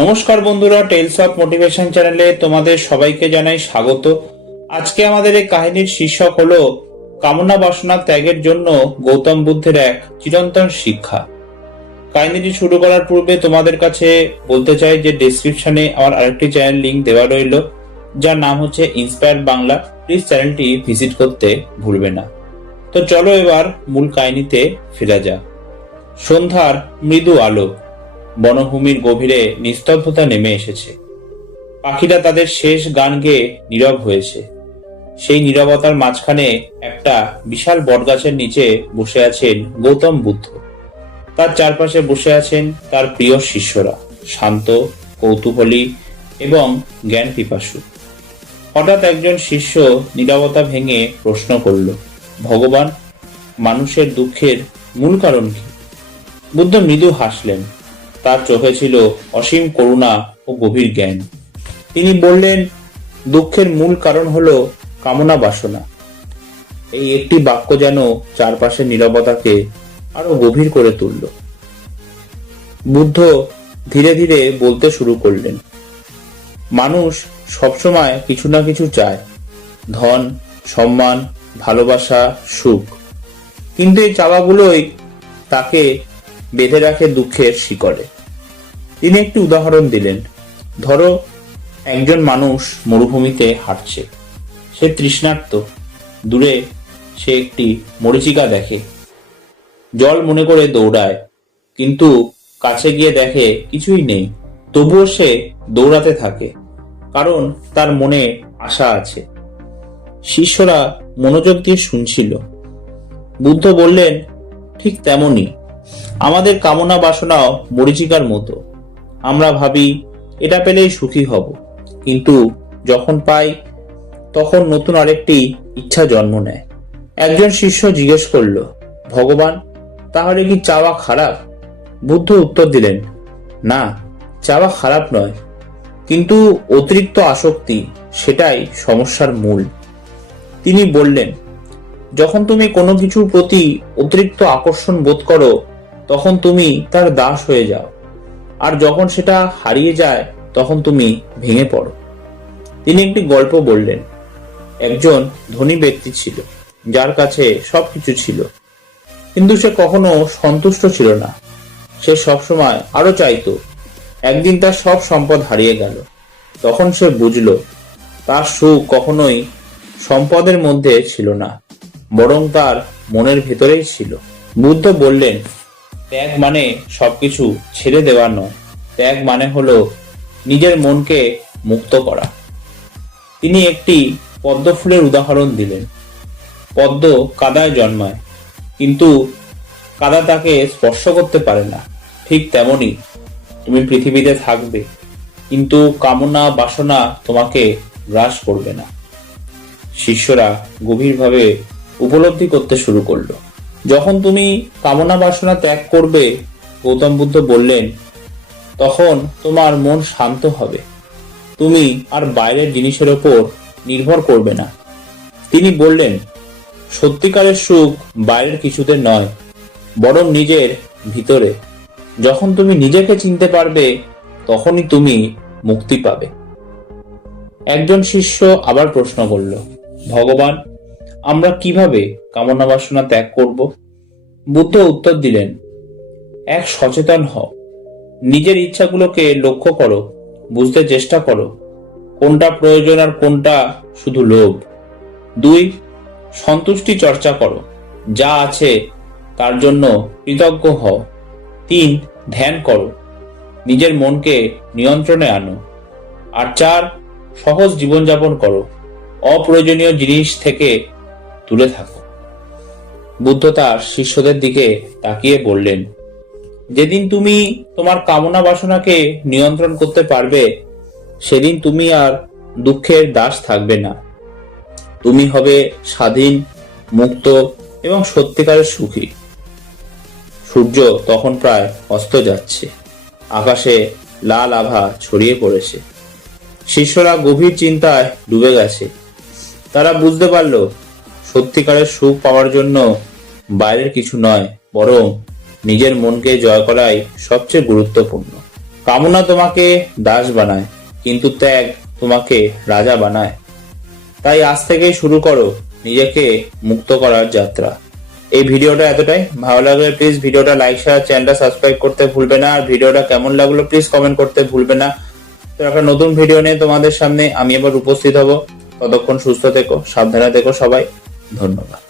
নমস্কার বন্ধুরা, tales of motivation চ্যানেলে তোমাদের সবাইকে জানাই স্বাগত। আজকে আমাদের এই কাহিনীর শীর্ষক হলো কামনা বাসনা ত্যাগের জন্য গৌতম বুদ্ধের এক চিরন্তন শিক্ষা। কাহিনীটি শুরু করার পূর্বে তোমাদের কাছে বলতে চাই যে ডেসক্রিপশনে আমার আরেকটি চ্যানেল লিংক দেওয়া রইল, যার নাম হচ্ছে ইন্সপায়ার বাংলা। প্লিজ চ্যানেলটি ভিজিট করতে ভুলবে না। তো চলো এবার মূল কাহিনীতে ফেরা যাক। সন্ধ্যার মৃদু আলো, বনভূমির গভীরে নিস্তব্ধতা নেমে এসেছে। পাখিরা তাদের শেষ গান গেয়ে নীরব হয়েছে। সেই নীরবতার মাঝখানে একটা বিশাল বটগাছের নিচে বসে আছেন গৌতম বুদ্ধ। তার চারপাশে বসে আছেন তার প্রিয় শিষ্যরা, শান্ত, কৌতূহলী এবং জ্ঞান পিপাসু। হঠাৎ একজন শিষ্য নীরবতা ভেঙে প্রশ্ন করল, ভগবান, মানুষের দুঃখের মূল কারণ কি? বুদ্ধ মৃদু হাসলেন। তার চোখে ছিল অসীম করুণা ও গভীর জ্ঞান। তিনি বললেন, দুঃখের মূল কারণ হলো কামনা বাসনা। এই একটি বাক্য যেন চারপাশের নীরবতাকে আরো গভীর করে তুলল। বুদ্ধ ধীরে ধীরে বলতে শুরু করলেন, মানুষ সবসময় কিছু না কিছু চায়, ধন, সম্মান, ভালোবাসা, সুখ। কিন্তু এই চাওয়াগুলোই তাকে বেঁধে রাখে দুঃখের শিকড়ে। তিনি একটি উদাহরণ দিলেন। ধরো, একজন মানুষ মরুভূমিতে হাঁটছে। সে তৃষ্ণার্ত। দূরে সে একটি মরীচিকা দেখে, জল মনে করে দৌড়ায়, কিন্তু কাছে গিয়ে দেখে কিছুই নেই। তবুও সে দৌড়াতে থাকে, কারণ তার মনে আশা আছে। শিষ্যরা মনোযোগ দিয়ে শুনছিল। বুদ্ধ বললেন, ঠিক তেমনি আমাদের কামনা বাসনাও মরীচিকার মতো। আমরা ভাবি এটা পেলেই সুখী হব, কিন্তু যখন পাই তখন নতুন আরেকটি ইচ্ছা জন্ম নেয়। একজন শিষ্য জিজ্ঞেস করল, ভগবান, তাহলে কি চাওয়া খারাপ? বুদ্ধ উত্তর দিলেন, না, চাওয়া খারাপ নয়, কিন্তু অতিরিক্ত আসক্তি সেটাই সমস্যার মূল। তিনি বললেন, যখন তুমি কোনো কিছুর প্রতি অতিরিক্ত আকর্ষণ বোধ করো তখন তুমি তার দাস হয়ে যাও, আর যখন সেটা হারিয়ে যায় তখন তুমি ভেঙে পড়ো। তিনি একটি গল্প বললেন। একজন ধনী ব্যক্তি ছিল, যার কাছে সবকিছু ছিল, কিন্তু সে কখনো সন্তুষ্ট ছিল না। সে সবসময় আরো চাইতো। একদিন তার সব সম্পদ হারিয়ে গেল। তখন সে বুঝল, তার সুখ কখনোই সম্পদের মধ্যে ছিল না, বরং তার মনের ভেতরেই ছিল। বুদ্ধ বললেন, ত্যাগ মানে সবকিছু ছেড়ে দেওয়া নয়। ত্যাগ মানে হলো নিজের মনকে মুক্ত করা। তিনি একটি পদ্ম ফুলের উদাহরণ দিলেন। পদ্ম কাদায় জন্মায়, কিন্তু কাদা তাকে স্পর্শ করতে পারে না। ঠিক তেমনি তুমি পৃথিবীতে থাকবে, কিন্তু কামনা বাসনা তোমাকে গ্রাস করবে না। শিষ্যরা গভীরভাবে উপলব্ধি করতে শুরু করলো। যখন তুমি কামনা বাসনা ত্যাগ করবে, গৌতম বুদ্ধ বললেন, তখন তোমার মন শান্ত হবে। তুমি আর বাইরের জিনিসের ওপর নির্ভর করবে না। তিনি বললেন, সত্যিকারের সুখ বাইরের কিছুতে নয়, বরং নিজের ভিতরে। যখন তুমি নিজেকে চিনতে পারবে, তখনই তুমি মুক্তি পাবে। একজন শিষ্য আবার প্রশ্ন করল, ভগবান, আমরা কিভাবে কামনা বাসনা ত্যাগ করব? বুদ্ধ উত্তর দিলেন, এক, সচেতন হও। নিজের ইচ্ছাগুলোকে লক্ষ্য করো, বুঝতে চেষ্টা করো কোনটা প্রয়োজন আর কোনটা শুধু লোভ। 2, সন্তুষ্টি চর্চা করো, যা আছে তার জন্য কৃতজ্ঞ হও। 3, ধ্যান করো, নিজের মনকে নিয়ন্ত্রণে আনো। আর 4, সহজ জীবনযাপন করো, অপ্রয়োজনীয় জিনিস থেকে দূরে থাকো। বুদ্ধ তার শিষ্যদের দিকে তাকিয়ে বললেন, যেদিন তুমি তোমার কামনা বাসনাকে নিয়ন্ত্রণ করতে পারবে, সেদিন তুমি আর দুঃখের দাস থাকবে না। তুমি হবে স্বাধীন, মুক্ত এবং সত্যিকারের সুখী। সূর্য তখন প্রায় অস্ত যাচ্ছে। আকাশে লাল আভা ছড়িয়ে পড়েছে। শিষ্যরা গভীর চিন্তায় ডুবে গেছে। তারা বুঝতে পারল, সত্যিকারের সুখ পাওয়ার জন্য বাইরের কিছু নয়, বরং নিজের মনকে জয় করাই সবচেয়ে গুরুত্বপূর্ণ। কামনা তোমাকে দাস বানায়, কিন্তু ত্যাগ তোমাকে রাজা বানায়। তাই আজ থেকেই শুরু করো নিজেকে মুক্ত করার যাত্রা। এই ভিডিওটা এতটাই। ভালো লাগলে প্লিজ ভিডিওটা লাইক, শেয়ার, চ্যানেলটা সাবস্ক্রাইব করতে ভুলবে না। আর ভিডিওটা কেমন লাগলো প্লিজ কমেন্ট করতে ভুলবে না। তো একটা নতুন ভিডিও নিয়ে তোমাদের সামনে আমি আবার উপস্থিত হব। ততক্ষণ সুস্থ থেকো, সাবধানে থেকো সবাই। ধন্যবাদ।